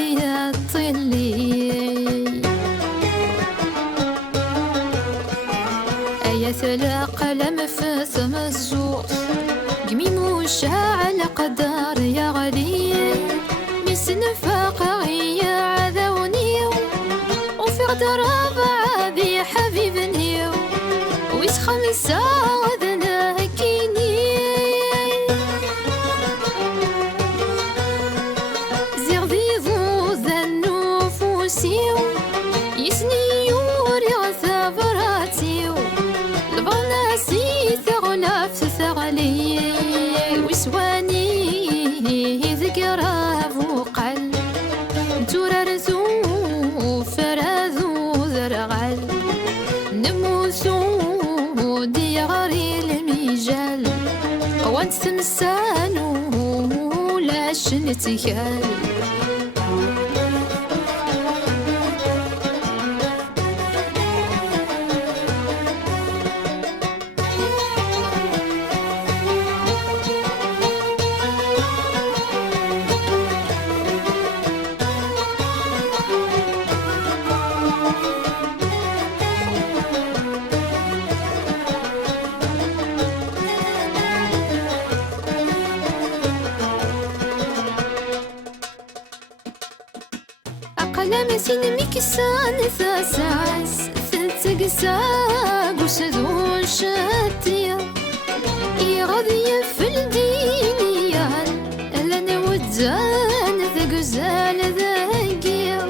ذي الطلي آيات القلم في ثم الزوط قمي مشاعل قدر يا غلي مسن فاقعي عذوني وفي غدر بعضي حبيبني ويس خمسة ذنا كيني زيغ ذي ذو ذا النفوسي يسني يوري غثابراتي البناسي ثغلف ثغلي وسواني ذكرى وقل تررزو فرازو ذرغل نموسو ديغري الميجال وانت تمسانو لا شنتكال أقلام سين ميكسان ثاساس ثنتقساق وسدون شاتيا يغضي في الدينيان لنا ودان ذقزال ذاقيا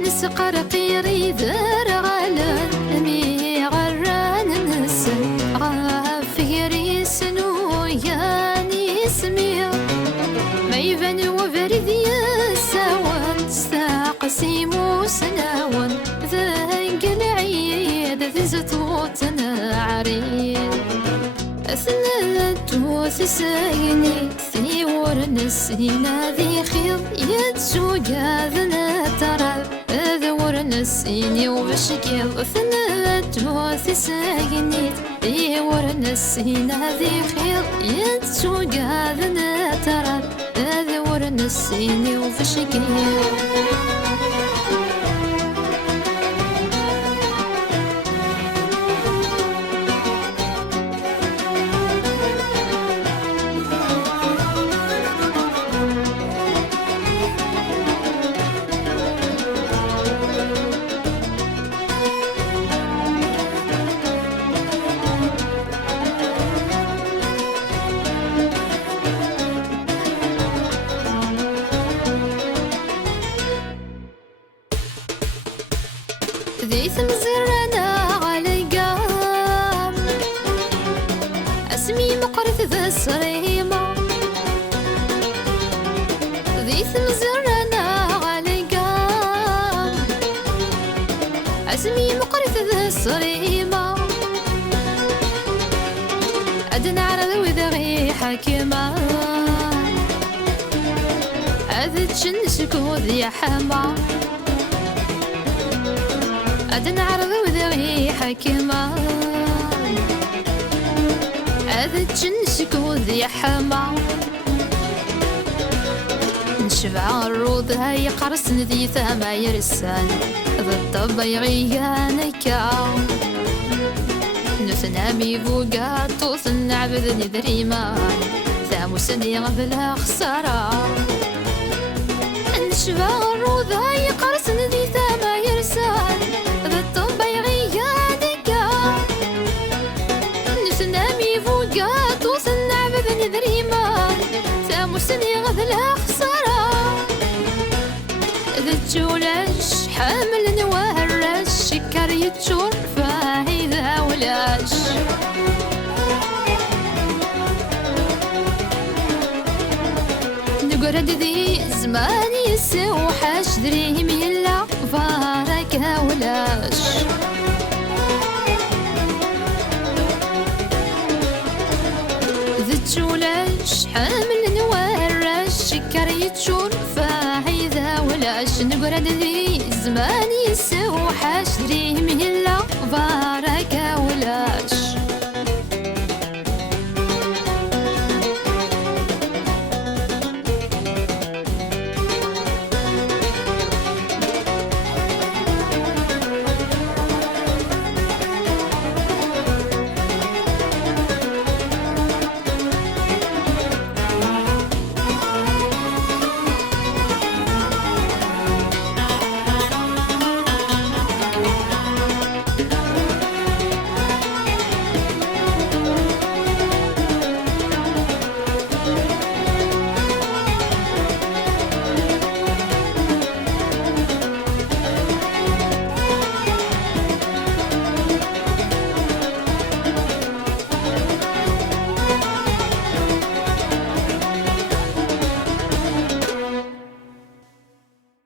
نسقر قيري ذار غالان مي غران نسن غافيري سنو ياني سميا ما يبان وبرد يساوان استقسيمو سناوان ذاق العيد ذي زطوتنا عريد أثناتو تسايني ثني ورنسينا ذي خيض يتسوقا ذنا ترى ذي ورنسيني وبشكل أثناتو تسايني ذي ورنسينا ذي خيض يتسوقا ذنا ترى ذي ورنسيني وبشكل ذي تمزرنا على قام اسمي مقرث ذا الصريمة ذي تمزرنا على قام اسمي مقرث ذا الصريمة أدنى عرض وذا غي حكيمة أذد شنشكو ذي حما أدنى عرض وذي حكمان أذد جنسكو ذي حما نشبع الروض هاي قرصن ذي ثما يرسان ذا الطب يغيانك نثنامي فوقا توثن عبد ندريمان ثاموسني غبلا خسارة نشبع الروض هاي قرصن ذي ثما يرسان سني غذلها خسارة إذا تجولش حامل نوهرش شكر يتشور فايدة ولاش نقرد ذي زمان يسوحش دريهم يلا فارك ولاش إذا تجولش حامل شكر يتشور فايدة ولاش نقرد ذي زمان يسوحش دريهم يلا بارك ولاش